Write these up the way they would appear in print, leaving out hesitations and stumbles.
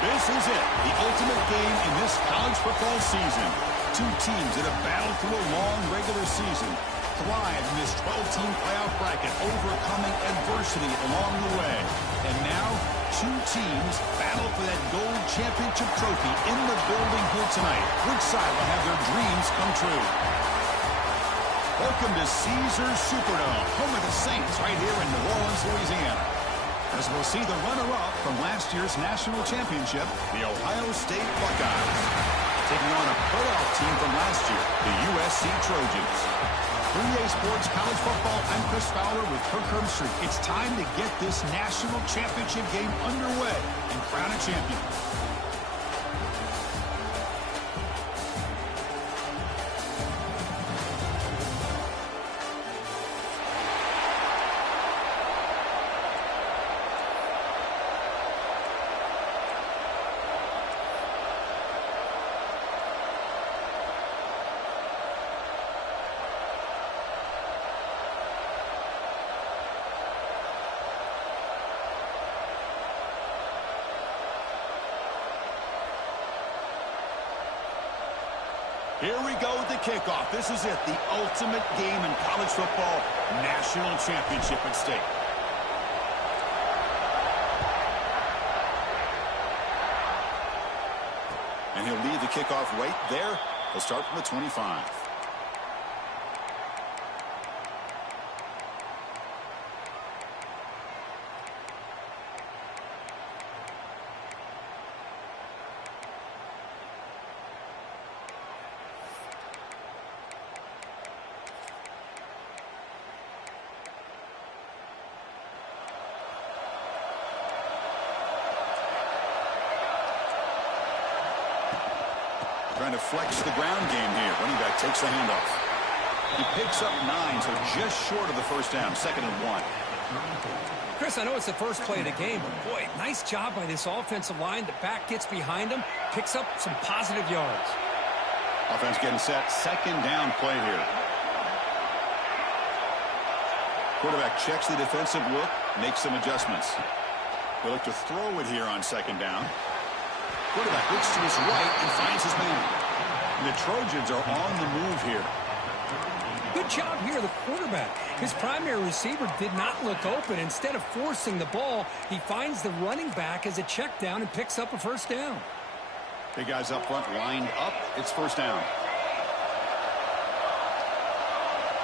This is it, the ultimate game in this college football season. Two teams that have battled through a long regular season, thrived in this 12-team playoff bracket, overcoming adversity along the way. And now, two teams battle for that gold championship trophy in the building here tonight. Which side will have their dreams come true? Welcome to Caesars Superdome, home of the Saints, right here in New Orleans, Louisiana. As we'll see the runner-up from last year's national championship, the Ohio State Buckeyes, taking on a playoff team from last year, the USC Trojans. 3A Sports College Football, I'm Chris Fowler with Kirk Herbstreit. It's time to get this national championship game underway and crown a champion. Here we go with the kickoff. This is it, the ultimate game in college football, national championship at stake. And he'll lead the kickoff right there. He'll start from the 25. Trying to flex the ground game here. Running back takes the handoff. He picks up 9, so just short of the first down. 2nd and 1. Chris, I know it's the first play of the game, but boy, nice job by this offensive line. The back gets behind him, picks up some positive yards. Offense getting set. 2nd down play here. Quarterback checks the defensive look, makes some adjustments. They look to throw it here on 2nd down. Quarterback looks to his right and finds his man. And the Trojans are on the move here. Good job here, the quarterback. His primary receiver did not look open. Instead of forcing the ball, he finds the running back as a check down and picks up a first down. Big guys up front lined up. It's first down.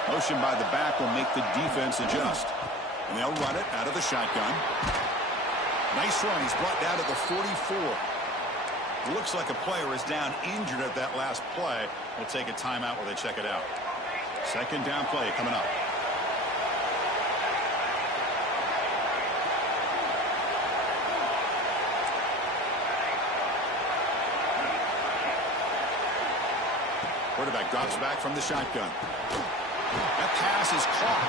Motion by the back will make the defense adjust. And they'll run it out of the shotgun. Nice run. He's brought down at the 44. Looks like a player is down injured at that last play. They'll take a timeout while they check it out. 2nd down play coming up. Quarterback drops back from the shotgun. That pass is caught.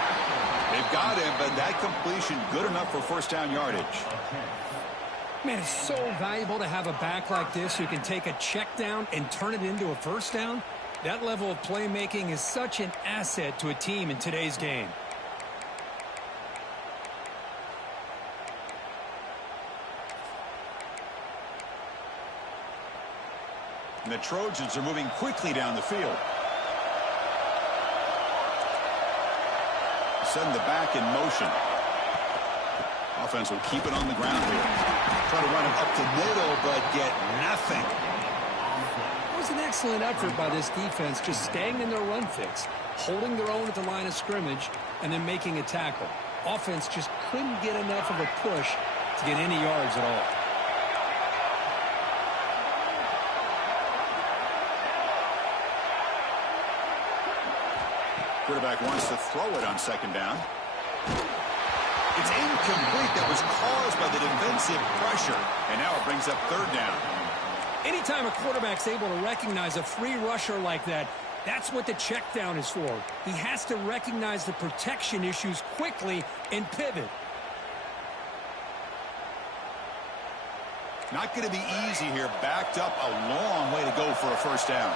They've got him, but that completion good enough for first down yardage. Man, it's so valuable to have a back like this who can take a check down and turn it into a first down. That level of playmaking is such an asset to a team in today's game. And the Trojans are moving quickly down the field. Send the back in motion. Offense will keep it on the ground here. Try to run him up the middle, but get nothing. It was an excellent effort by this defense, just staying in their run fix, holding their own at the line of scrimmage, and then making a tackle. Offense just couldn't get enough of a push to get any yards at all. Quarterback wants to throw it on 2nd down. It's incomplete. That was caused by the defensive pressure. And now it brings up 3rd down. Anytime a quarterback's able to recognize a free rusher like that, that's what the check down is for. He has to recognize the protection issues quickly and pivot. Not going to be easy here. Backed up a long way to go for a first down.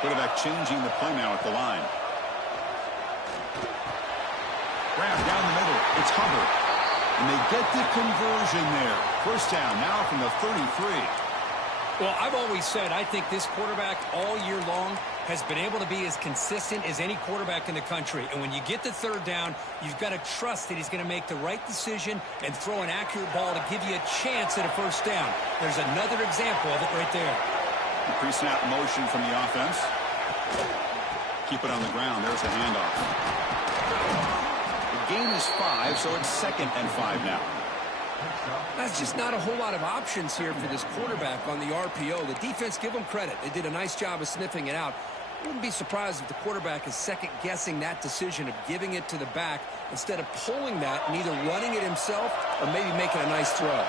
Quarterback changing the play now at the line. Grab down the middle. It's Hubbard. And they get the conversion there. First down now from the 33. Well, I've always said I think this quarterback all year long has been able to be as consistent as any quarterback in the country. And when you get the third down, you've got to trust that he's going to make the right decision and throw an accurate ball to give you a chance at a first down. There's another example of it right there. Pre-snap motion from the offense. Keep it on the ground. There's the handoff. The gain is 5, so it's 2nd and 5 now. That's just not a whole lot of options here for this quarterback on the RPO. The defense, give them credit. They did a nice job of sniffing it out. Wouldn't be surprised if the quarterback is second-guessing that decision of giving it to the back instead of pulling that and either running it himself or maybe making a nice throw.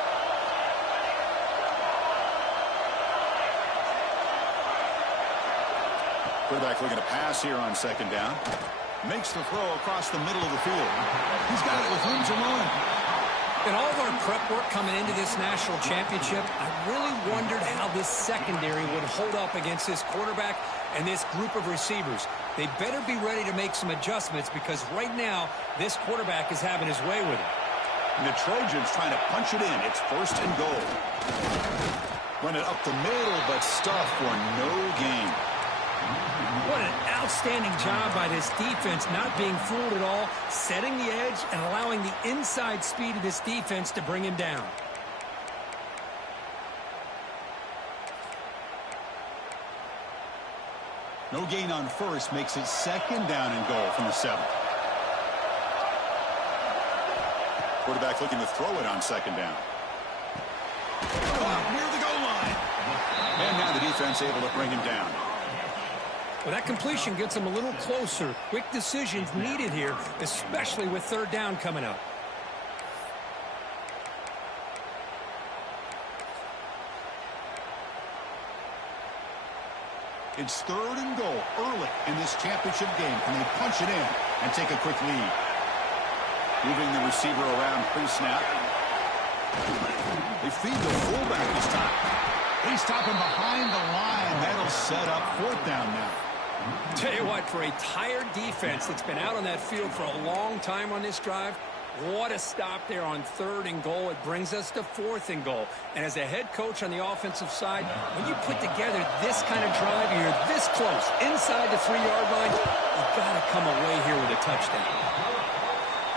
Quarterback looking to pass here on 2nd down. Makes the throw across the middle of the field. He's got it with room to run. In all of our prep work coming into this national championship, I really wondered how this secondary would hold up against this quarterback and this group of receivers. They better be ready to make some adjustments because right now, this quarterback is having his way with it. And the Trojans trying to punch it in. It's 1st and goal. Run it up the middle, but stuffed for no gain. What an outstanding job by this defense, not being fooled at all, setting the edge and allowing the inside speed of this defense to bring him down. No gain on 1st makes it 2nd down and goal from the 7. Quarterback looking to throw it on 2nd down. Near the goal line. And now the defense able to bring him down. Well, that completion gets them a little closer. Quick decisions needed here, especially with 3rd down coming up. It's 3rd and goal early in this championship game. Can they punch it in and take a quick lead? Moving the receiver around pre-snap. They feed the fullback this time. They stop him behind the line. That'll set up 4th down now. Tell you what, for a tired defense that's been out on that field for a long time on this drive, what a stop there on 3rd and goal. It brings us to 4th and goal. And as a head coach on the offensive side, when you put together this kind of drive, you're this close, inside the 3-yard line, you've got to come away here with a touchdown.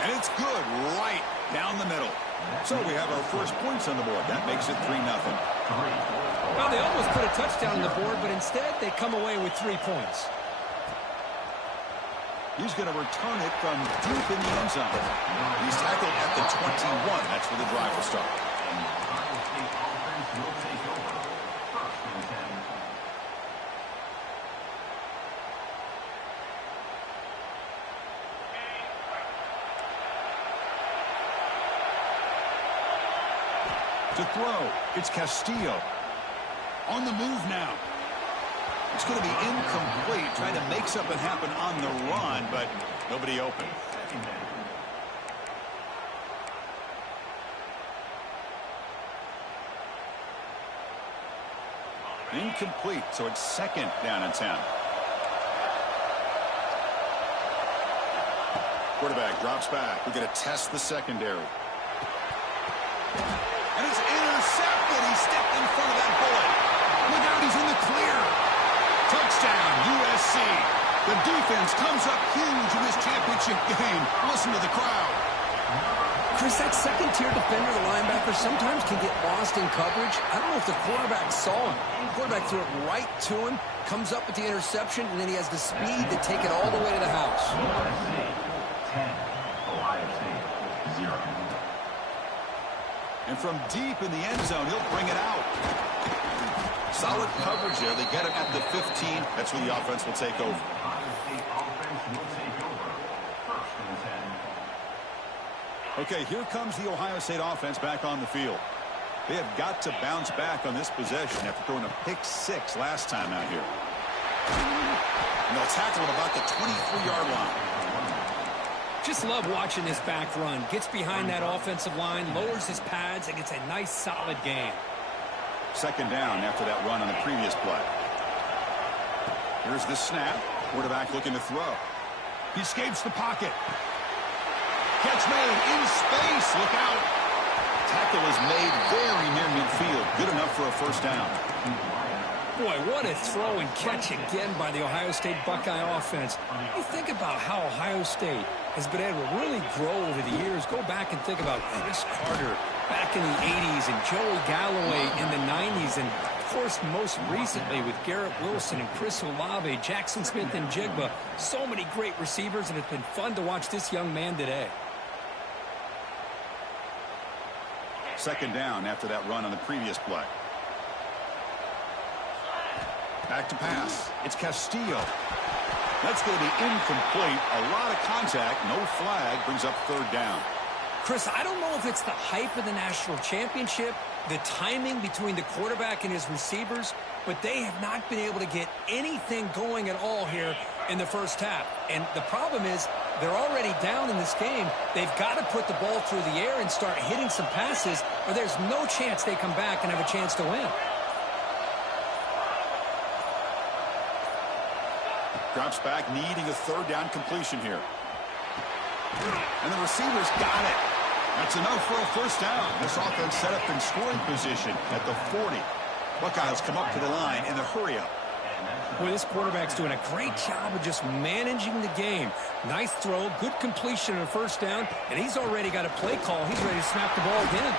And it's good right down the middle. So we have our first points on the board. That makes it 3-0. Well, they almost put a touchdown on the board, but instead they come away with 3 points. He's going to return it from deep in the end zone. He's tackled at the 21. That's where the drive will start. To throw, it's Castillo. On the move now. It's going to be incomplete, trying to make something happen on the run, but nobody open. Incomplete, so it's 2nd down and 10. Quarterback drops back. We're going to test the secondary. And it's intercepted. He stepped in front of that bullet. Look out, he's in the clear. Touchdown, USC. The defense comes up huge in this championship game. Listen to the crowd. Chris, that second-tier defender, the linebacker, sometimes can get lost in coverage. I don't know if the quarterback saw him. The quarterback threw it right to him, comes up with the interception, and then he has the speed to take it all the way to the house. USC 10, Ohio State 0. And from deep in the end zone, he'll bring it out. Solid coverage there. They get him at the 15. That's where the offense will take over. Ohio State offense will take over. 1st and 10. Okay, here comes the Ohio State offense back on the field. They have got to bounce back on this possession after throwing a pick-6 last time out here. And they'll tackle him about the 23-yard line. Just love watching this back run. Gets behind that offensive line, lowers his pads, and gets a nice, solid gain. 2nd down after that run on the previous play. Here's the snap. Quarterback looking to throw. He escapes the pocket. Catch made in space. Look out. Tackle is made very near midfield. Good enough for a first down. Boy, what a throw and catch again by the Ohio State Buckeye offense. You think about how Ohio State has been able to really grow over the years. Go back and think about Chris Carter back in the 80s and Joey Galloway in the 90s. And, of course, most recently with Garrett Wilson and Chris Olave, Jackson Smith and Jigba. So many great receivers, and it's been fun to watch this young man today. Second down after that run on the previous play. Back to pass. It's Castillo. That's going to be incomplete. A lot of contact. No flag. Brings up third down. Chris, I don't know if it's the hype of the national championship, the timing between the quarterback and his receivers, but they have not been able to get anything going at all here in the first half. And the problem is they're already down in this game. They've got to put the ball through the air and start hitting some passes, or there's no chance they come back and have a chance to win. Drops back, needing a third down completion here. And the receivers got it. That's enough for a first down. This offense set up in scoring position at the 40. Buckeyes come up to the line in the hurry-up. Boy, this quarterback's doing a great job of just managing the game. Nice throw, good completion and a first down, and he's already got a play call. He's ready to snap the ball again.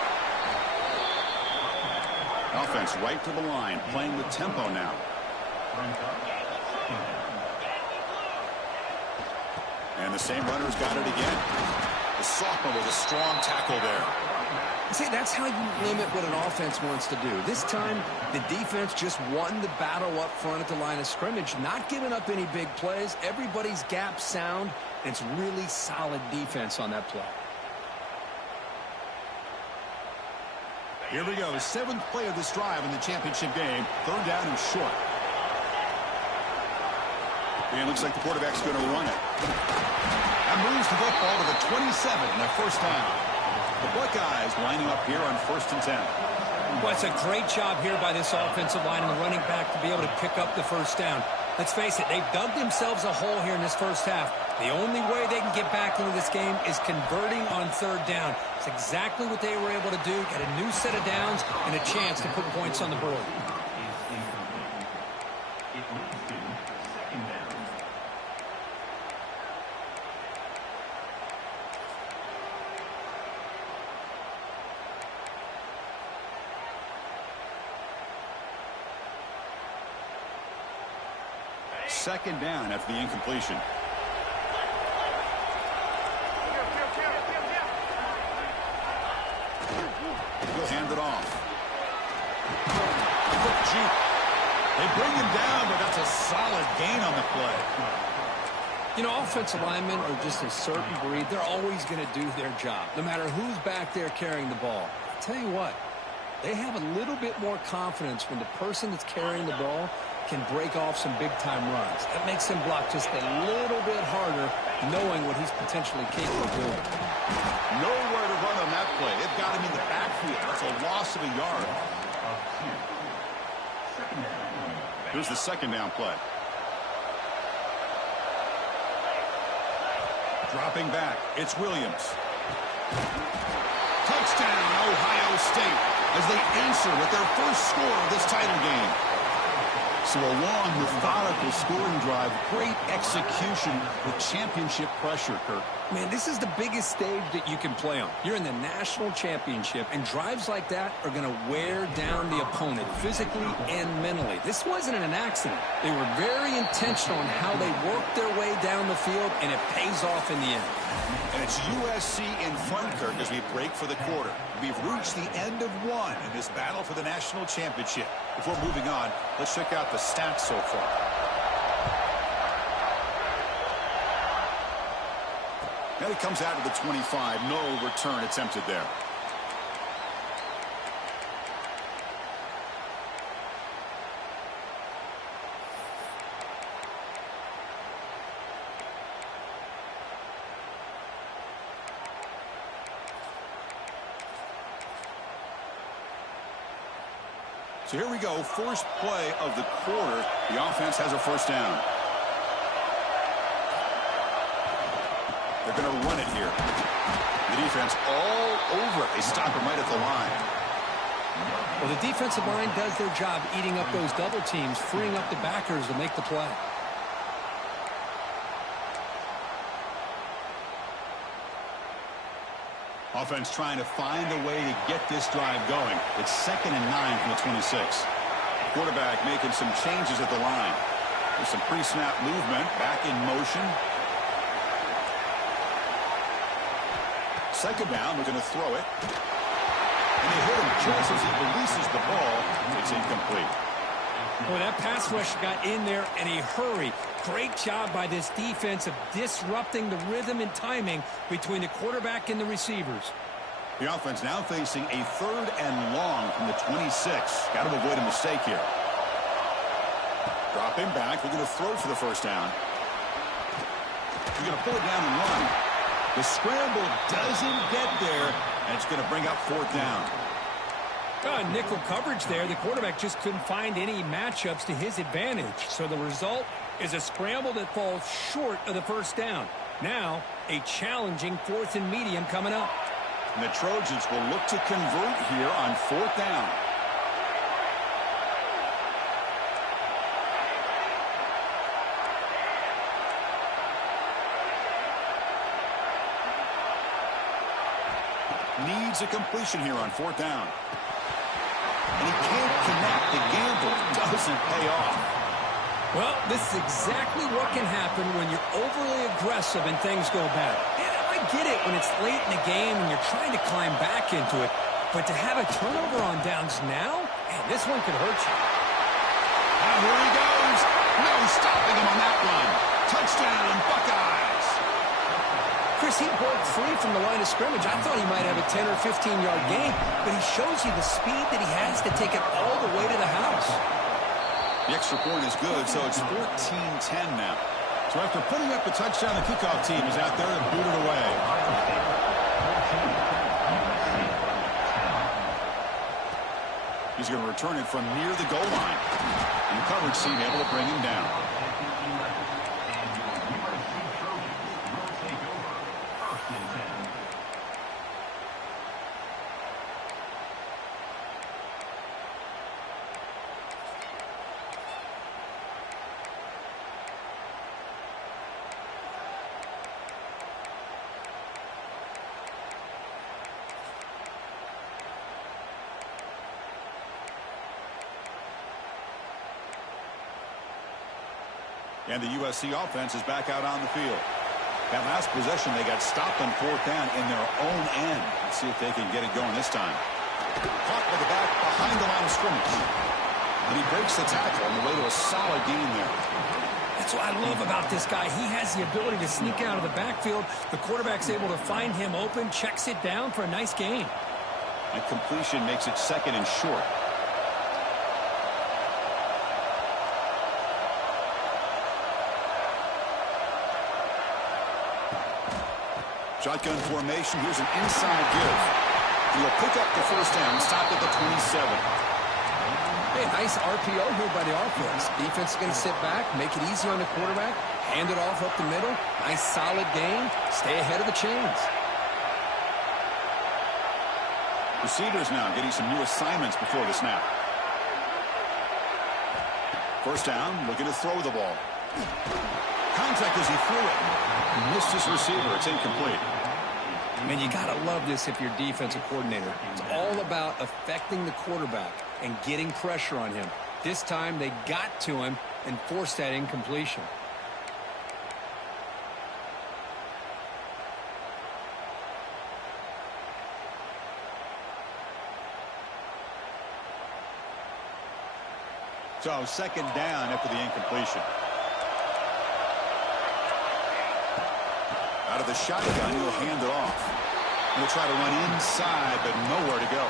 Offense right to the line, playing with tempo now. And the same runner's got it again. The sophomore with a strong tackle there. See, that's how you limit what an offense wants to do. This time, the defense just won the battle up front at the line of scrimmage, not giving up any big plays. Everybody's gap sound, and it's really solid defense on that play. Here we go. Seventh play of this drive in the championship game. Third down and short. And it looks like the quarterback's going to run it. That moves the football to the 27 and a first down. The Buckeyes lining up here on 1st and 10. Well, it's a great job here by this offensive line and the running back to be able to pick up the first down. Let's face it, they've dug themselves a hole here in this first half. The only way they can get back into this game is converting on third down. It's exactly what they were able to do. Get a new set of downs and a chance to put points on the board. Second down after the incompletion. He'll hand it off. Quick juke. They bring him down, but that's a solid gain on the play. You know, offensive linemen are just a certain breed. They're always going to do their job, no matter who's back there carrying the ball. I'll tell you what, they have a little bit more confidence when the person that's carrying the ball can break off some big-time runs. That makes him block just a little bit harder, knowing what he's potentially capable of doing. Nowhere to run on that play. They've got him in the backfield. That's a loss of a yard. Here's the second down play. Dropping back, it's Williams. Touchdown, Ohio State, as they answer with their first score of this title game. So a long, methodical scoring drive, great execution with championship pressure, Kirk. Man, this is the biggest stage that you can play on. You're in the national championship, and drives like that are going to wear down the opponent physically and mentally. This wasn't an accident. They were very intentional in how they worked their way down the field, and it pays off in the end. And it's USC in front, Kirk, as we break for the quarter. We've reached the end of one in this battle for the national championship. Before moving on, let's check out the stats so far. And it comes out of the 25. No return attempted there. So here we go, first play of the quarter. The offense has a first down. They're going to run it here. The defense all over it. They stop him right at the line. Well, the defensive line does their job eating up those double teams, freeing up the backers to make the play. Offense trying to find a way to get this drive going. It's 2nd and 9 from the 26. Quarterback making some changes at the line. There's some pre-snap movement. Back in motion. Second down, we're going to throw it. And they hit him just as he releases the ball. It's incomplete. Boy, that pass rush got in there in a hurry. Great job by this defense of disrupting the rhythm and timing between the quarterback and the receivers. The offense now facing a 3rd and long from the 26. Got to avoid a mistake here. Dropping back. We're going to throw for the first down. We're going to pull it down and run. The scramble doesn't get there, and it's going to bring up 4th down. Nickel coverage there. The quarterback just couldn't find any matchups to his advantage. So the result is a scramble that falls short of the first down. Now, a challenging 4th and medium coming up. And the Trojans will look to convert here on 4th down. Needs a completion here on 4th down. And he can't connect. The gamble doesn't pay off. Well, this is exactly what can happen when you're overly aggressive and things go bad. And I get it when it's late in the game and you're trying to climb back into it. But to have a turnover on downs now, man, this one could hurt you. And here he goes. No stopping him on that one. Touchdown, Buckeyes. Chris, he broke free from the line of scrimmage. I thought he might have a 10 or 15-yard gain, but he shows you the speed that he has to take it all the way to the house. The extra point is good, so it's 14-10 now. So after putting up a touchdown, the kickoff team is out there to boot it away. He's going to return it from near the goal line. And the coverage team able to bring him down. And the USC offense is back out on the field. That last possession, they got stopped on 4th down in their own end. Let's see if they can get it going this time. Caught with the back behind the line of scrimmage. And he breaks the tackle on the way to a solid gain there. That's what I love about this guy. He has the ability to sneak out of the backfield. The quarterback's able to find him open, checks it down for a nice gain. And completion makes it 2nd and short. Shotgun formation. Here's an inside give. He'll pick up the first down. Stop at the 27. Hey, nice RPO here by the offense. Defense is going to sit back, make it easy on the quarterback, hand it off up the middle. Nice solid gain. Stay ahead of the chains. Receivers now getting some new assignments before the snap. First down, looking to throw the ball. Contact as he threw it. Missed his receiver. It's incomplete. Man, you got to love this if you're defensive coordinator. It's all about affecting the quarterback and getting pressure on him. This time they got to him and forced that incompletion. So 2nd down after the incompletion. Out of the shotgun, he'll hand it off. He'll try to run inside, but nowhere to go.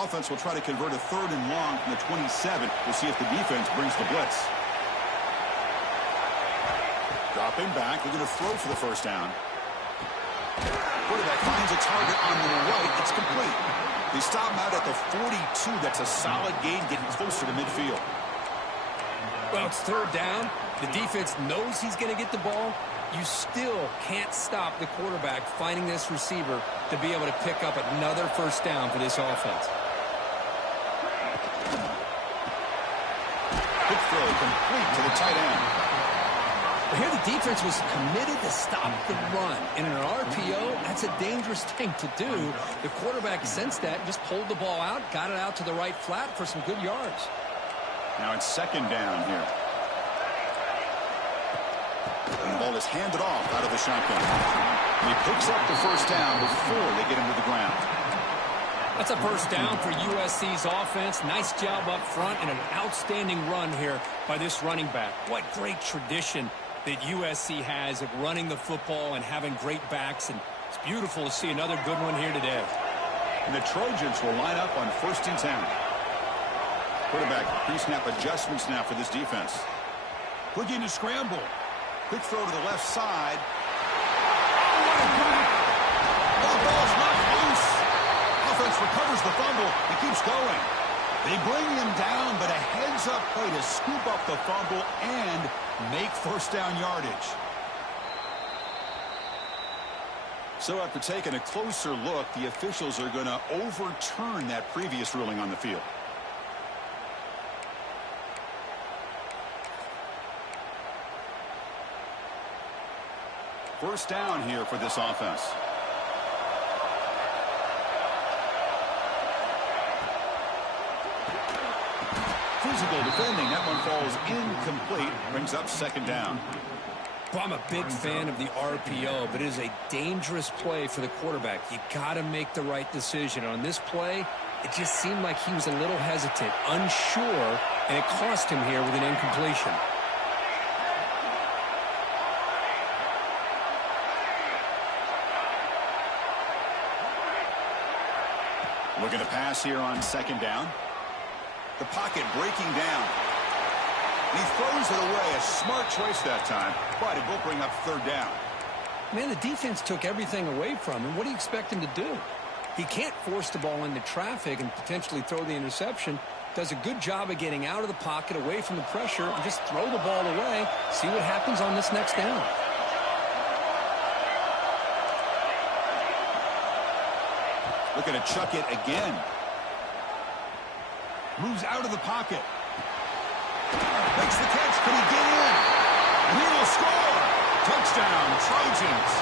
Offense will try to convert a 3rd and long from the 27. We'll see if the defense brings the blitz. Dropping back. We're going to throw for the first down. Quarterback finds a target on the right. It's complete. They stop him out at the 42. That's a solid gain, getting closer to midfield. Well, it's third down. The defense knows he's going to get the ball. You still can't stop the quarterback finding this receiver to be able to pick up another first down for this offense. Quick throw complete to the tight end. Well, here the defense was committed to stop the run. And in an RPO, that's a dangerous thing to do. The quarterback sensed that and just pulled the ball out, got it out to the right flat for some good yards. Now it's second down here. And the ball is handed off out of the shotgun. And he picks up the first down before they get him to the ground. That's a first down for USC's offense. Nice job up front and an outstanding run here by this running back. What great tradition that USC has of running the football and having great backs. And it's beautiful to see another good one here today. And the Trojans will line up on 1st and 10. Quarterback pre-snap adjustments now for this defense. Looking to scramble. Quick throw to the left side. Oh, the ball's knocked loose. Offense recovers the fumble and keeps going. They bring him down, but a heads-up play to scoop up the fumble and make first down yardage. So after taking a closer look, the officials are going to overturn that previous ruling on the field. First down here for this offense. Physical defending. That one falls incomplete. Brings up second down. Well, I'm a big fan of the RPO, but it is a dangerous play for the quarterback. You got to make the right decision. On this play, it just seemed like he was a little hesitant, unsure, and it cost him here with an incompletion. Looking to pass here on second down. The pocket breaking down. He throws it away. A smart choice that time, but it will bring up third down. Man, the defense took everything away from him. What do you expect him to do? He can't force the ball into traffic and potentially throw the interception. Does a good job of getting out of the pocket, away from the pressure, and just throw the ball away. See what happens on this next down. Looking to chuck it again. Moves out of the pocket. Makes the catch. Can he get in? And he will score. Touchdown, Trojans.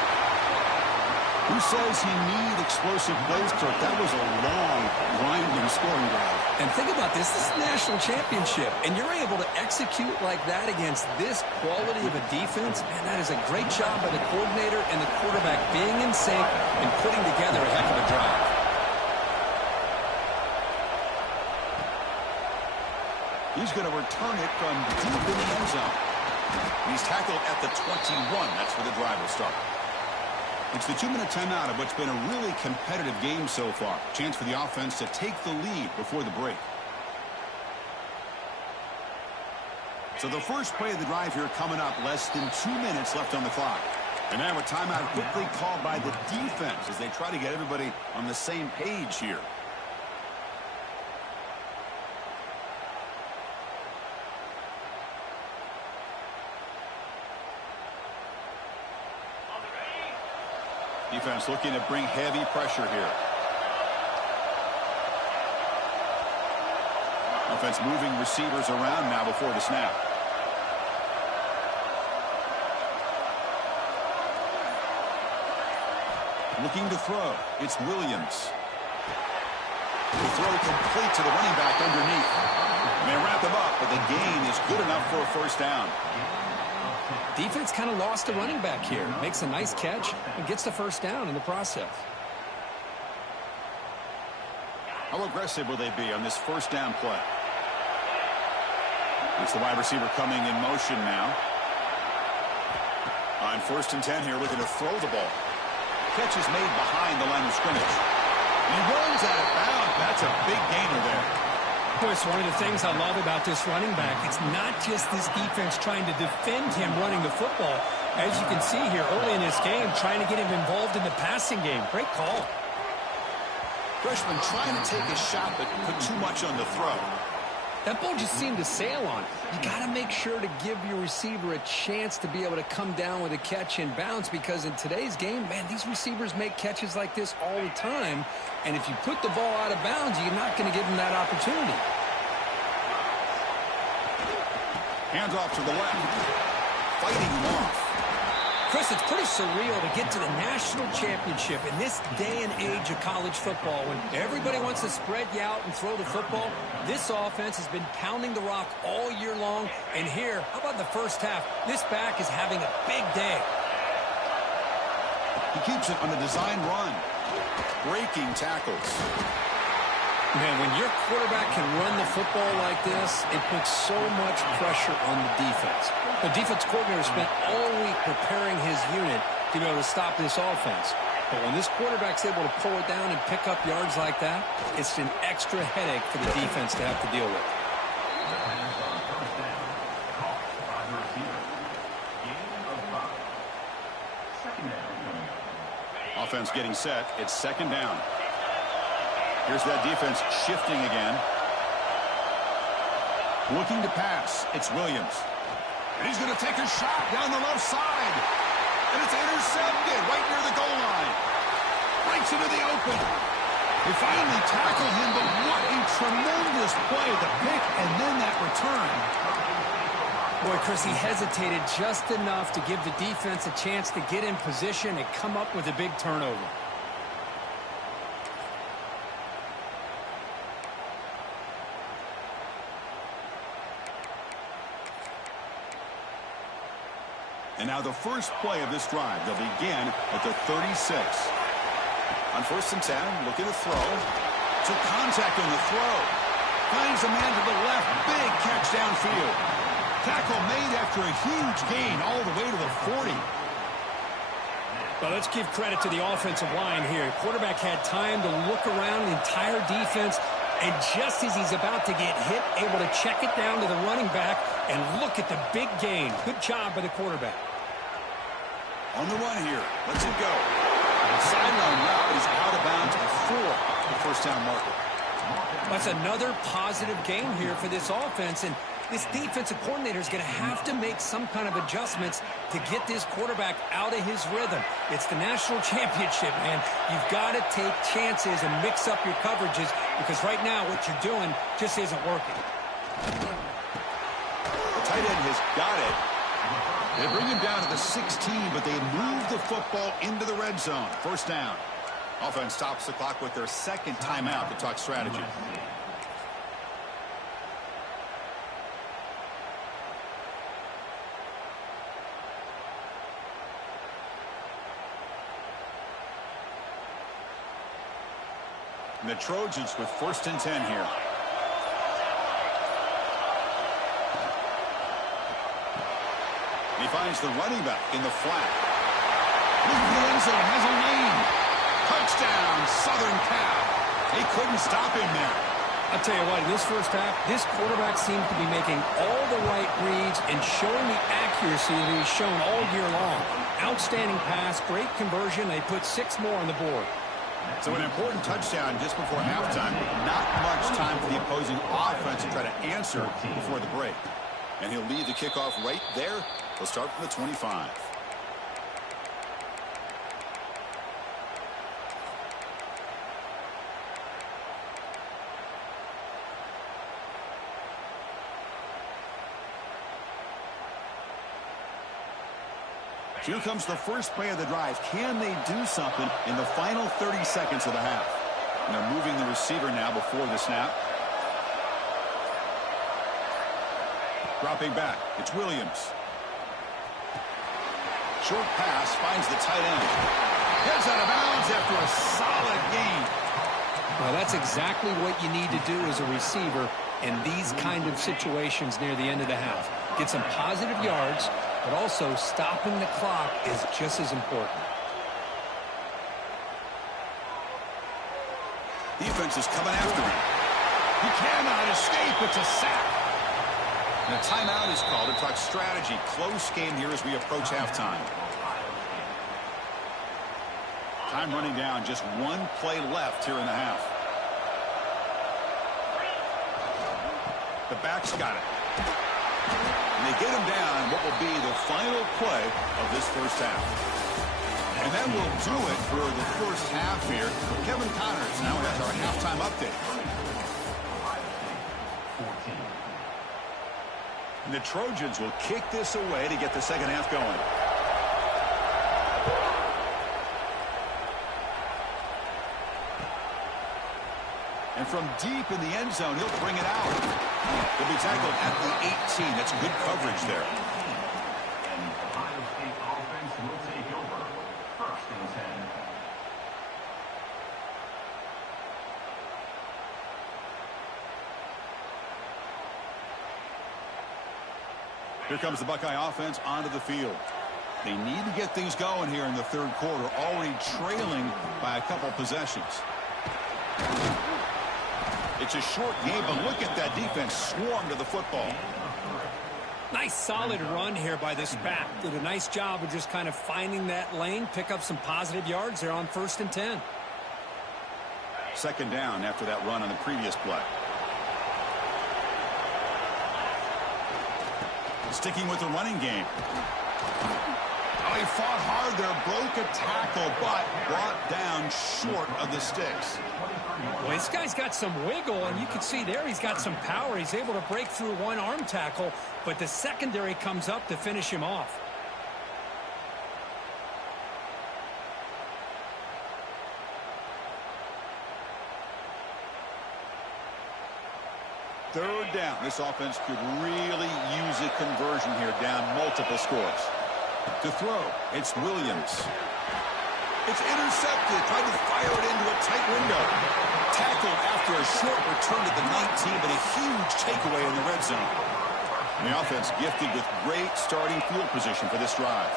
Who says he need explosive plays, Kirk? That was a long, grinding scoring drive. And think about this. This is a national championship, and you're able to execute like that against this quality of a defense. Man, that is a great job by the coordinator and the quarterback being in sync and putting together a heck of a drive. He's going to return it from deep in the end zone. He's tackled at the 21. That's where the drive will start. It's the 2-minute timeout of what's been a really competitive game so far. Chance for the offense to take the lead before the break. So the first play of the drive here coming up, less than 2 minutes left on the clock. And now a timeout quickly called by the defense as they try to get everybody on the same page here. Defense looking to bring heavy pressure here. Offense moving receivers around now before the snap. Looking to throw. It's Williams. The throw complete to the running back underneath. And they wrap him up, but the gain is good enough for a first down. Defense kind of lost a running back here. Makes a nice catch and gets the first down in the process. How aggressive will they be on this first down play? It's the wide receiver coming in motion now. On 1st and 10 here, looking to throw the ball. Catch is made behind the line of scrimmage. And he runs out of bounds. That's a big gainer there. It's one of the things I love about this running back. It's not just this defense trying to defend him running the football. As you can see here early in this game, trying to get him involved in the passing game. Great call. Freshman trying to take a shot, but put too much on the throw. That ball just seemed to sail on it. You got to make sure to give your receiver a chance to be able to come down with a catch and bounce, because in today's game, man, these receivers make catches like this all the time. And if you put the ball out of bounds, you're not going to give them that opportunity. Hands off to the left. Fighting him off. Chris, it's pretty surreal to get to the national championship in this day and age of college football when everybody wants to spread you out and throw the football. This offense has been pounding the rock all year long. And here, how about the first half? This back is having a big day. He keeps it on a design run. Breaking tackles. Man, when your quarterback can run the football like this, it puts so much pressure on the defense. The defense coordinator spent all week preparing his unit to be able to stop this offense. But when this quarterback's able to pull it down and pick up yards like that, it's an extra headache for the defense to have to deal with. Offense getting set. It's second down. Here's that defense shifting again. Looking to pass. It's Williams. And he's going to take a shot down the left side. And it's intercepted right near the goal line. Breaks into the open. They finally tackle him, but what a tremendous play. The pick and then that return. Boy, Chris, he hesitated just enough to give the defense a chance to get in position and come up with a big turnover. And now the first play of this drive. They'll begin at the 36. On 1st and 10, looking to throw. Took contact on the throw. Finds a man to the left. Big catch downfield. Tackle made after a huge gain all the way to the 40. Well, let's give credit to the offensive line here. Quarterback had time to look around the entire defense, and just as he's about to get hit, able to check it down to the running back, and look at the big gain. Good job by the quarterback. On the run here. Let's it go. The sideline route is out of bounds before the first down marker. That's another positive game here for this offense, and this defensive coordinator is going to have to make some kind of adjustments to get this quarterback out of his rhythm. It's the national championship, man. You've got to take chances and mix up your coverages, because right now what you're doing just isn't working. The tight end has got it. They bring him down to the 16, but they move the football into the red zone. First down. Offense stops the clock with their second timeout to talk strategy. And the Trojans with 1st and 10 here. He finds the running back in the flat. Looking for the end zone, has a lane. Touchdown, Southern Cal. They couldn't stop him there. I'll tell you what, in this first half, this quarterback seems to be making all the right reads and showing the accuracy that he's shown all year long. Outstanding pass, great conversion. They put 6 more on the board. So an important touchdown just before halftime. Not much time for the opposing offense to try to answer before the break. And he'll lead the kickoff right there. He'll start from the 25. Here comes the first play of the drive. Can they do something in the final 30 seconds of the half? And they're moving the receiver now before the snap. Dropping back, it's Williams. Short pass finds the tight end. Heads out of bounds after a solid gain. Well, that's exactly what you need to do as a receiver in these kind of situations near the end of the half. Get some positive yards, but also stopping the clock is just as important. Defense is coming after him. He cannot escape. It's a sack. And a timeout is called to talk strategy. Close game here as we approach halftime. Time running down. Just one play left here in the half. The back's got it. And they get him down what will be the final play of this first half. And that will do it for the first half here. Kevin Connors now has our halftime update. And the Trojans will kick this away to get the second half going. And from deep in the end zone, he'll bring it out. He'll be tackled at the 18. That's good coverage there. And Ohio State offense will take over. 1st and 10. Here comes the Buckeye offense onto the field. They need to get things going here in the third quarter, already trailing by a couple possessions. It's a short game, but look at that defense swarm to the football. Nice solid run here by this back. Did a nice job of just kind of finding that lane, pick up some positive yards there on 1st and 10. Second down after that run on the previous play. Sticking with the running game. Oh, he fought hard there, broke a tackle, but brought down short of the sticks. Well, this guy's got some wiggle, and you can see there he's got some power. He's able to break through one arm tackle, but the secondary comes up to finish him off. Third down. This offense could really use a conversion here, down multiple scores. To throw, it's Williams. It's intercepted. Tried to fire it into a tight window. Tackled after a short return to the 19, but a huge takeaway in the red zone. And the offense gifted with great starting field position for this drive.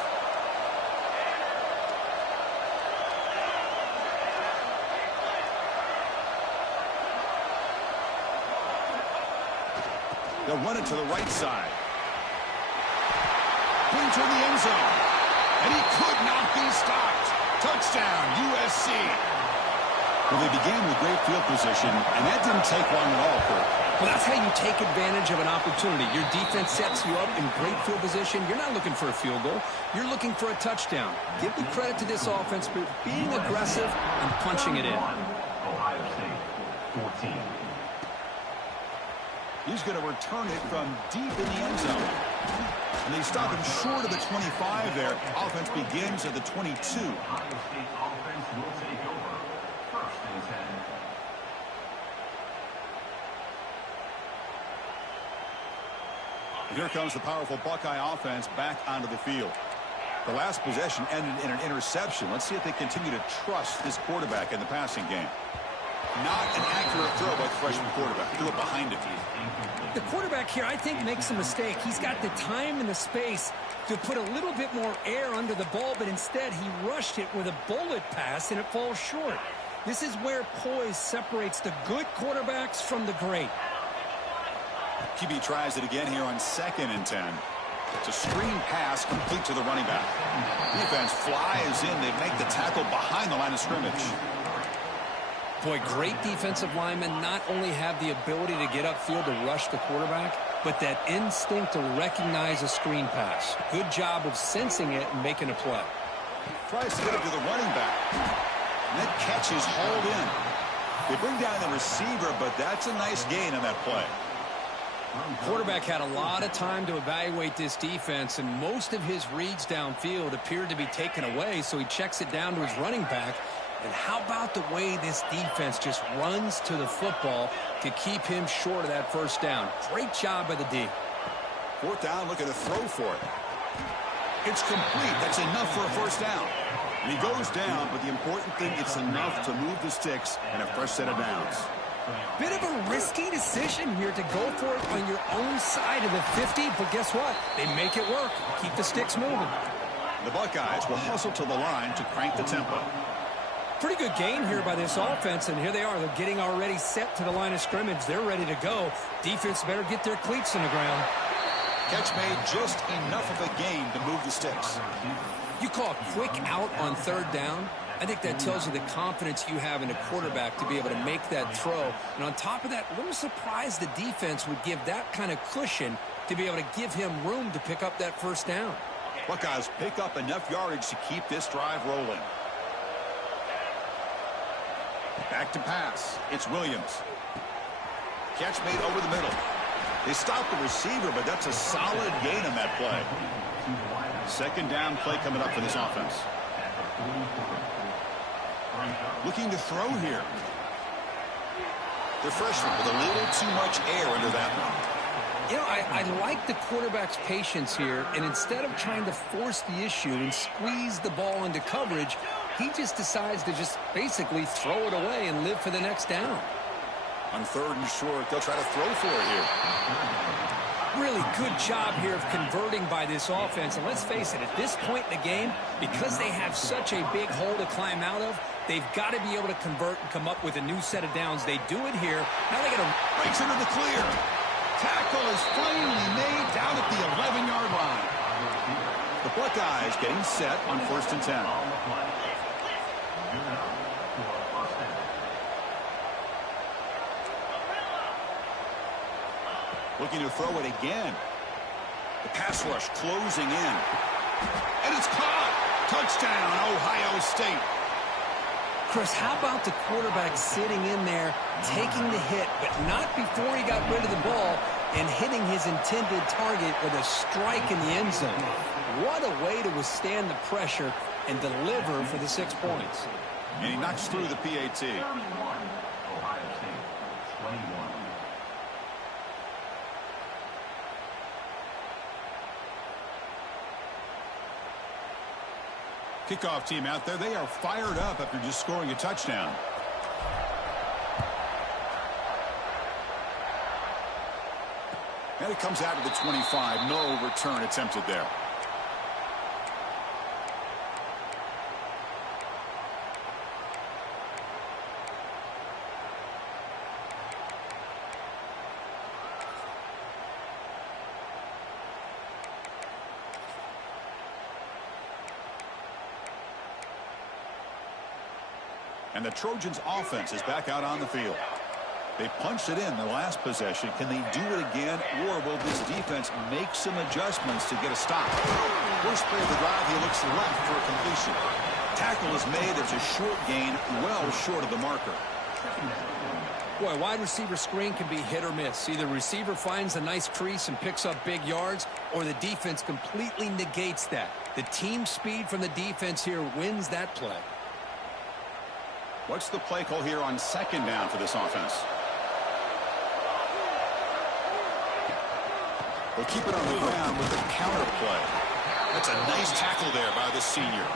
They'll run it to the right side. Brings her in the end zone. And he could not be stopped. Touchdown, USC. Well, they began with great field position, and that didn't take long at all, Kurt. Well, that's how you take advantage of an opportunity. Your defense sets you up in great field position. You're not looking for a field goal. You're looking for a touchdown. Give the credit to this offense for being aggressive and punching it in. Ohio State 14. He's going to return it from deep in the end zone. And they stop him short of the 25 there. Offense begins at the 22. Ohio State offense will take over. 1st and 10. Here comes the powerful Buckeye offense back onto the field. The last possession ended in an interception. Let's see if they continue to trust this quarterback in the passing game. Not an accurate throw by the freshman quarterback. Threw it behind him. The quarterback here, I think, makes a mistake. He's got the time and the space to put a little bit more air under the ball, but instead he rushed it with a bullet pass, and it falls short. This is where poise separates the good quarterbacks from the great. QB tries it again here on 2nd and 10. It's a screen pass complete to the running back. Defense flies in. They make the tackle behind the line of scrimmage. Boy, great defensive linemen not only have the ability to get upfield to rush the quarterback, but that instinct to recognize a screen pass. Good job of sensing it and making a play. Tries to get it to the running back. And that catch is hauled in. They bring down the receiver, but that's a nice gain on that play. Quarterback had a lot of time to evaluate this defense, and most of his reads downfield appeared to be taken away, so he checks it down to his running back. And how about the way this defense just runs to the football to keep him short of that first down? Great job by the D. 4th down, looking to throw for it. It's complete. That's enough for a first down. And he goes down, but the important thing, it's enough to move the sticks and a fresh set of downs. Bit of a risky decision here to go for it on your own side of the 50, but guess what? They make it work. Keep the sticks moving. The Buckeyes will hustle to the line to crank the tempo. Pretty good gain here by this offense, and here they are. They're getting already set to the line of scrimmage. They're ready to go. Defense better get their cleats in the ground. Catch made, just enough of a gain to move the sticks. You call a quick out on 3rd down. I think that tells you the confidence you have in a quarterback to be able to make that throw. And on top of that, a little surprised the defense would give that kind of cushion to be able to give him room to pick up that first down. Buckeyes pick up enough yardage to keep this drive rolling. Back to pass. It's Williams. Catch made over the middle. They stopped the receiver, but that's a solid gain on that play. Second down play coming up for this offense. Looking to throw here. The freshman with a little too much air under that one. You know, I like the quarterback's patience here, and instead of trying to force the issue and squeeze the ball into coverage, he just decides to just basically throw it away and live for the next down. On third and short, they'll try to throw for it here. Really good job here of converting by this offense. And let's face it, at this point in the game, because they have such a big hole to climb out of, they've got to be able to convert and come up with a new set of downs. They do it here. Now they got to breaks into the clear. Tackle is finally made down at the 11-yard line. The Buckeyes getting set on 1st and 10. Looking to throw it again. The pass rush closing in. And it's caught. Touchdown, Ohio State. Chris, how about the quarterback sitting in there, taking the hit, but not before he got rid of the ball and hitting his intended target with a strike in the end zone. What a way to withstand the pressure and deliver for the 6 points. And he knocks through the PAT. Ohio State, 21. Kickoff team out there. They are fired up after just scoring a touchdown. And it comes out of the 25. No return attempted there. And the Trojans' offense is back out on the field. They punched it in the last possession. Can they do it again, or will this defense make some adjustments to get a stop? First play of the drive, he looks left for a completion. Tackle is made. It's a short gain, well short of the marker. Boy, wide receiver screen can be hit or miss. Either receiver finds a nice crease and picks up big yards, or the defense completely negates that. The team speed from the defense here wins that play. What's the play call here on second down for this offense? They'll keep it on the ground with the counter play. That's a nice tackle there by the senior.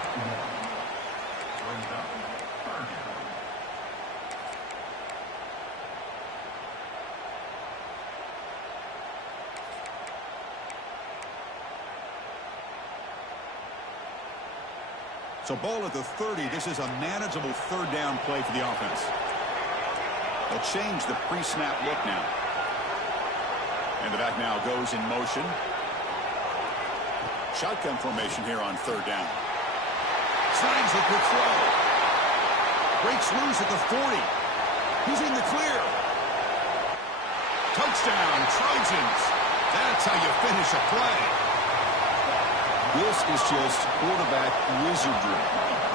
So ball at the 30. This is a manageable third down play for the offense. They'll change the pre-snap look now. And the back now goes in motion. Shotgun formation here on third down. Signs the quick throw. Breaks loose at the 40. He's in the clear. Touchdown, Trojans. That's how you finish a play. This is just quarterback wizardry.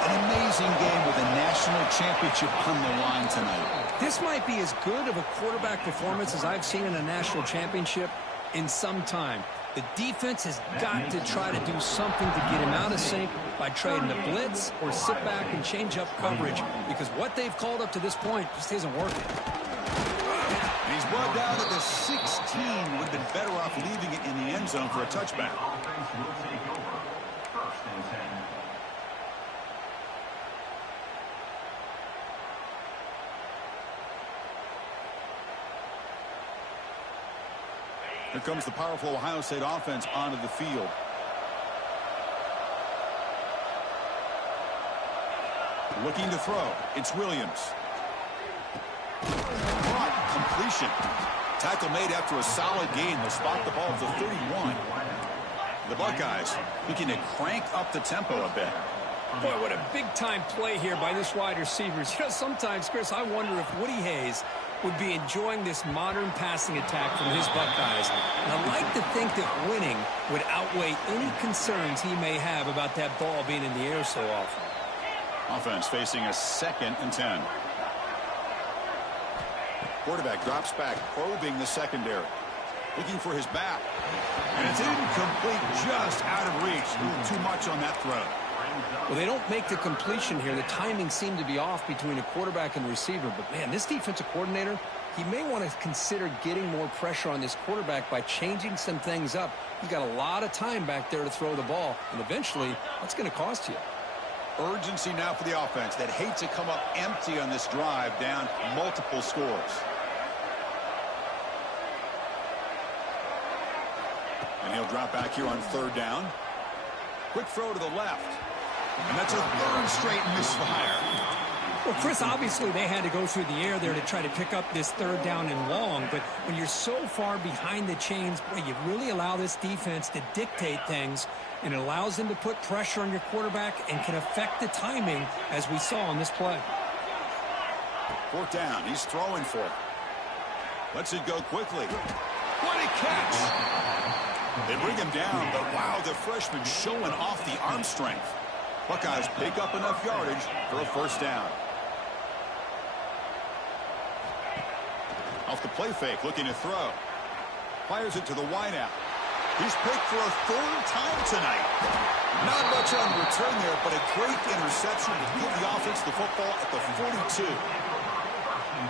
An amazing game with a national championship on the line tonight. This might be as good of a quarterback performance as I've seen in a national championship in some time. The defense has got to try to do something to get him out of sync by trading the blitz or sit back and change up coverage, because what they've called up to this point just isn't working. And he's brought down at the 16. Would have been better off leaving it in the end zone for a touchback. Offense will take over. 1st and 10. Here comes the powerful Ohio State offense onto the field. Looking to throw. It's Williams. Completion. Tackle made after a solid gain. They'll spot the ball at the 31. The Buckeyes looking to crank up the tempo a bit. Boy, what a big-time play here by this wide receiver. You know, sometimes, Chris, I wonder if Woody Hayes would be enjoying this modern passing attack from his Buckeyes. And I like to think that winning would outweigh any concerns he may have about that ball being in the air so often. Offense facing a 2nd and 10. Quarterback drops back, probing the secondary. Looking for his back. And it's incomplete, just out of reach. A little too much on that throw. Well, they don't make the completion here. The timing seemed to be off between a quarterback and receiver. But, man, this defensive coordinator, he may want to consider getting more pressure on this quarterback by changing some things up. He's got a lot of time back there to throw the ball. And eventually, that's going to cost you. Urgency now for the offense that hates to come up empty on this drive, down multiple scores. And he'll drop back here on 3rd down. Quick throw to the left. And that's a 3rd straight misfire. Well, Chris, obviously they had to go through the air there to try to pick up this 3rd down and long. But when you're so far behind the chains, boy, you really allow this defense to dictate things. And it allows them to put pressure on your quarterback and can affect the timing, as we saw on this play. 4th down. He's throwing for it. Lets it go quickly. What a catch! They bring him down, but wow, the freshman showing off the arm strength. Buckeyes pick up enough yardage for a 1st down. Off the play fake, looking to throw. Fires it to the wideout. He's picked for a 3rd time tonight. Not much on return there, but a great interception to give the offense the football at the 42.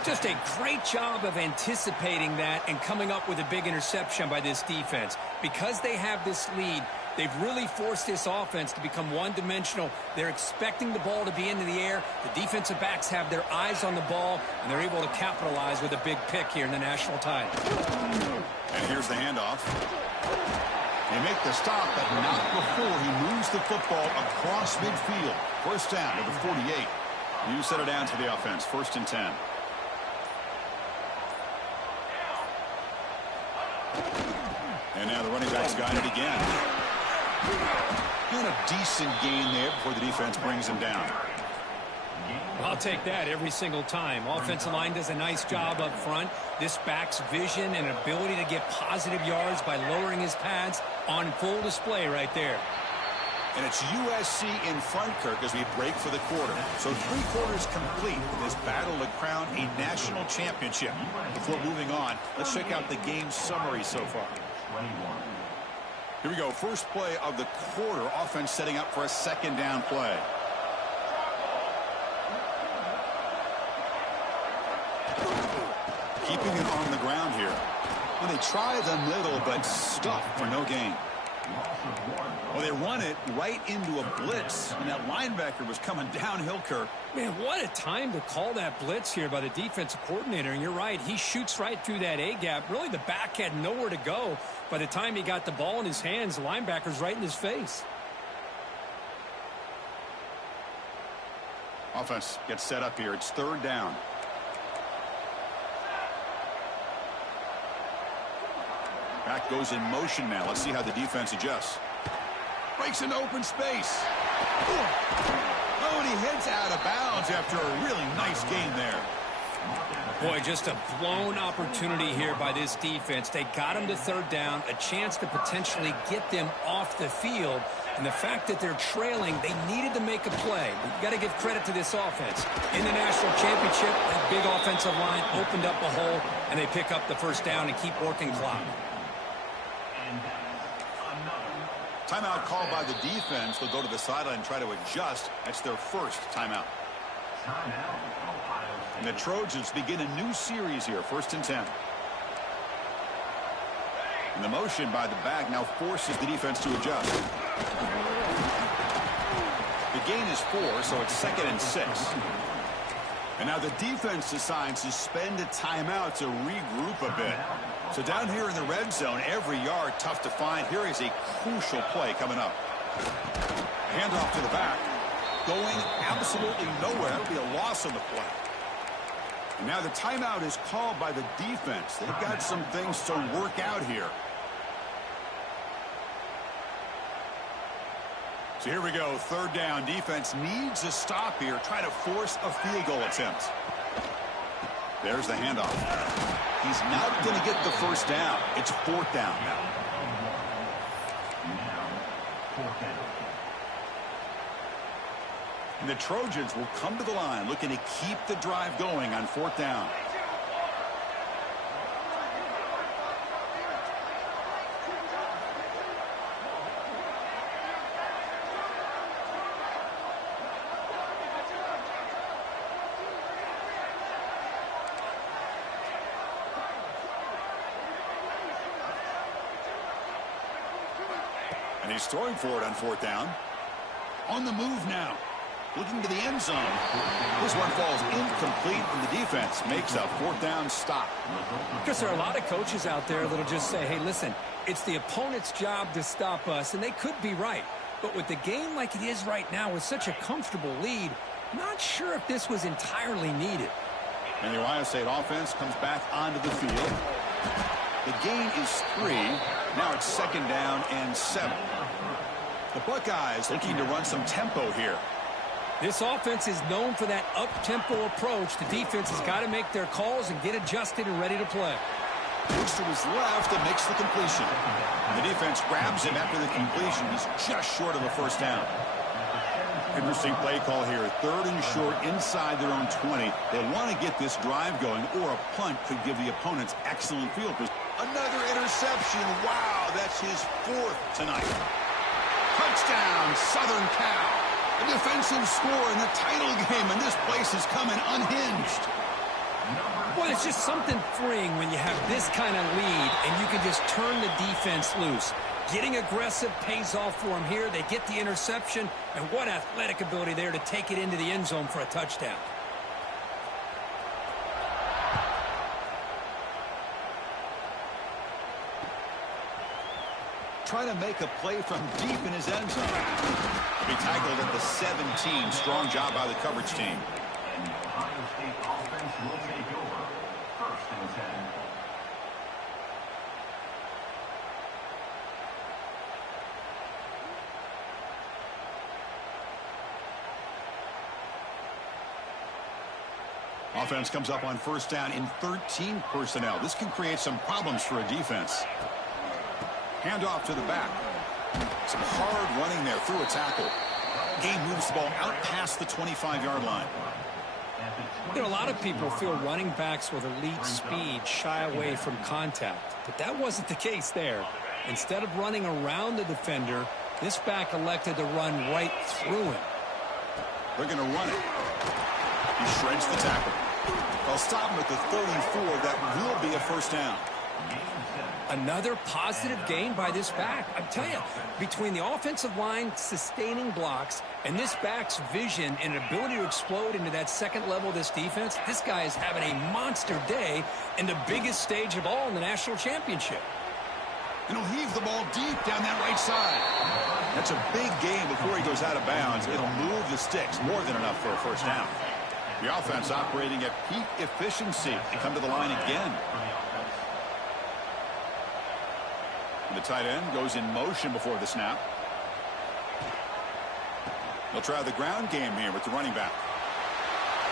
Just a great job of anticipating that and coming up with a big interception by this defense. Because they have this lead, they've really forced this offense to become one-dimensional. They're expecting the ball to be into the air. The defensive backs have their eyes on the ball, and they're able to capitalize with a big pick here in the national title. And here's the handoff. They make the stop, but not before he moves the football across midfield. 1st down to the 48. You set it down to the offense. 1st and 10. And now the running back's got it again. Doing a decent gain there before the defense brings him down. I'll take that every single time. Offensive line does a nice job up front. This back's vision and ability to get positive yards by lowering his pads on full display right there. And it's USC in front, Kirk, as we break for the quarter. So 3 quarters complete with this battle to crown a national championship. Before moving on, let's check out the game summary so far. Here we go. First play of the quarter. Offense setting up for a 2nd down play. Keeping it on the ground here. Well, they try the middle, but stuck for no gain. Well, they run it right into a blitz, and that linebacker was coming downhill, Kirk. Man, what a time to call that blitz here by the defensive coordinator. And you're right, he shoots right through that A-gap. Really, the back had nowhere to go. By the time he got the ball in his hands, the linebacker's right in his face. Offense gets set up here. It's 3rd down. Back goes in motion now. Let's see how the defense adjusts. Breaks into open space. Oh, and he heads out of bounds after a really nice gain there. Boy, just a blown opportunity here by this defense. They got him to 3rd down, a chance to potentially get them off the field. And the fact that they're trailing, they needed to make a play. But you got to give credit to this offense. In the national championship, that big offensive line opened up a hole, and they pick up the 1st down and keep working clock. Timeout called by the defense. They'll go to the sideline and try to adjust. That's their 1st timeout. And the Trojans begin a new series here. 1st and 10. And the motion by the back now forces the defense to adjust. The gain is 4, so it's 2nd and 6. And now the defense decides to spend a timeout to regroup a bit. So down here in the red zone, every yard tough to find. Here is a crucial play coming up. Handoff to the back. Going absolutely nowhere. That'll be a loss on the play. And now the timeout is called by the defense. They've got some things to work out here. So here we go, third down. Defense needs a stop here. Try to force a field goal attempt. There's the handoff. He's not going to get the first down. It's fourth down now. And the Trojans will come to the line looking to keep the drive going on fourth down. And he's throwing for it on fourth down. On the move now. Looking to the end zone. This one falls incomplete, and the defense makes a fourth down stop. Because there are a lot of coaches out there that'll just say, hey, listen, it's the opponent's job to stop us, and they could be right. But with the game like it is right now with such a comfortable lead, not sure if this was entirely needed. And the Ohio State offense comes back onto the field. The gain is 3. Now it's second down and 7. The Buckeyes looking to run some tempo here. This offense is known for that up-tempo approach. The defense has got to make their calls and get adjusted and ready to play. Looks to his left and makes the completion. And the defense grabs him after the completion. He's just short of a first down. Interesting play call here. Third and short inside their own 20. They want to get this drive going, or a punt could give the opponents excellent field position. Another interception. Wow, that's his 4th tonight. Touchdown, Southern Cal. A defensive score in the title game, and this place is coming unhinged. Well, it's just something freeing when you have this kind of lead and you can just turn the defense loose. Getting aggressive pays off for them here. They get the interception, and what athletic ability there to take it into the end zone for a touchdown. Trying to make a play from deep in his end zone. Be tackled at the 17. Strong job by the coverage team. And the Ohio State offense will take over. First and 10. Offense comes up on first down in 13 personnel. This can create some problems for a defense. Handoff to the back. Some hard running there through a tackle. Game moves the ball out past the 25-yard line. You know, a lot of people feel running backs with elite speed shy away from contact, but that wasn't the case there. Instead of running around the defender, this back elected to run right through him. They're going to run it. He shreds the tackle. They'll stop him at the 34. That will be a first down. Another positive gain by this back. I tell you, between the offensive line sustaining blocks and this back's vision and ability to explode into that second level of this defense, this guy is having a monster day in the biggest stage of all in the national championship. And he'll heave the ball deep down that right side. That's a big gain before he goes out of bounds. It'll move the sticks more than enough for a first down. The offense operating at peak efficiency. They come to the line again. The tight end goes in motion before the snap. They'll try the ground game here with the running back.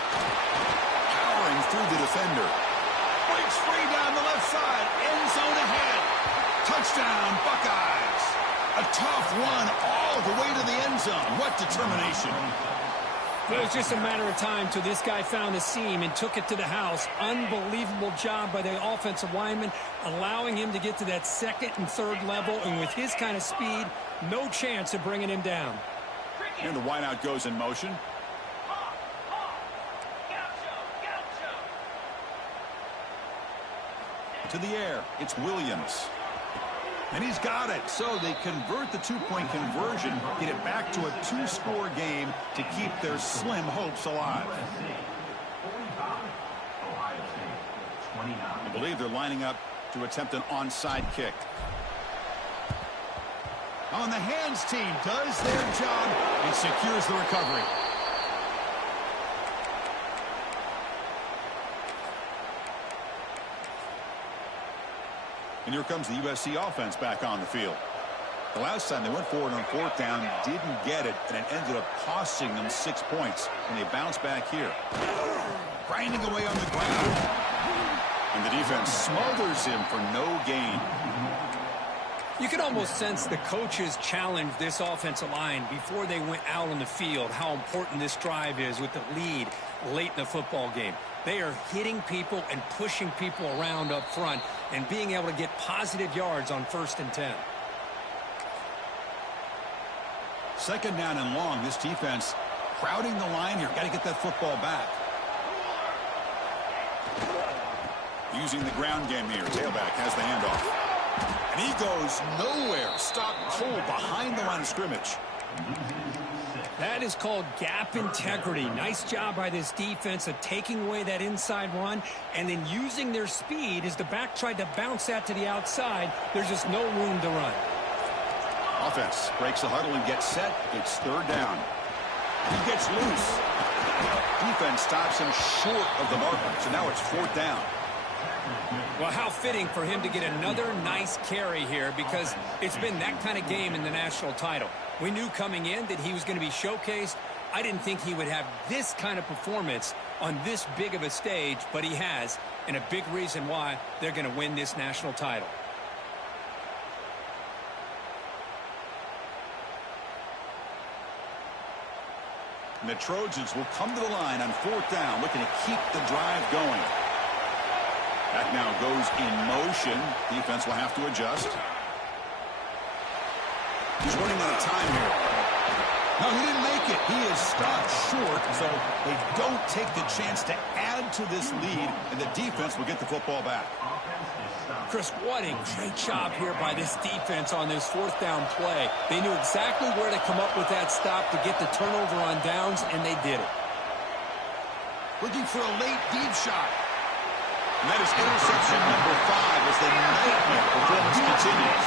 Powering through the defender. Breaks free down the left side. End zone ahead. Touchdown, Buckeyes. A tough run all the way to the end zone. What determination. It was just a matter of time till this guy found a seam and took it to the house. Unbelievable job by the offensive lineman, allowing him to get to that second and third level. And with his kind of speed, no chance of bringing him down. And the wideout goes in motion. To the air, it's Williams. And he's got it. So they convert the two-point conversion, get it back to a 2-score game to keep their slim hopes alive. I believe they're lining up to attempt an onside kick. On the hands team does their job and secures the recovery. And here comes the USC offense back on the field. The last time they went forward on fourth down, didn't get it, and it ended up costing them 6 points. And they bounce back here. Grinding away on the ground. And the defense smothers him for no gain. You can almost sense the coaches challenged this offensive line before they went out on the field, how important this drive is with the lead late in the football game. They are hitting people and pushing people around up front and being able to get positive yards on 1st and 10. Second down and long. This defense crowding the line here. Got to get that football back. Using the ground game here. Tailback has the handoff. And he goes nowhere. Stopped cold behind the line of scrimmage. That is called gap integrity. Nice job by this defense of taking away that inside run and then using their speed as the back tried to bounce that to the outside. There's just no room to run. Offense breaks the huddle and gets set. It's third down. He gets loose. Defense stops him short of the marker. So now it's fourth down. Well, how fitting for him to get another nice carry here, because it's been that kind of game in the national title. We knew coming in that he was going to be showcased. I didn't think he would have this kind of performance on this big of a stage, but he has, and a big reason why they're going to win this national title. And the Trojans will come to the line on fourth down, looking to keep the drive going. That now goes in motion. Defense will have to adjust. He's running out of time here. No, he didn't make it. He is stopped short, so they don't take the chance to add to this lead, and the defense will get the football back. Chris, what a great job here by this defense on this fourth down play. They knew exactly where to come up with that stop to get the turnover on downs, and they did it. Looking for a late deep shot. And that is interception number 5 as the nightmare performance continues.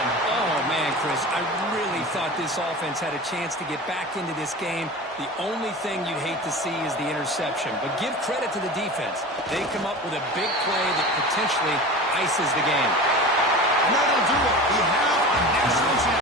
Oh, man, Chris, I really thought this offense had a chance to get back into this game. The only thing you'd hate to see is the interception. But give credit to the defense. They come up with a big play that potentially ices the game. And that'll do it. We have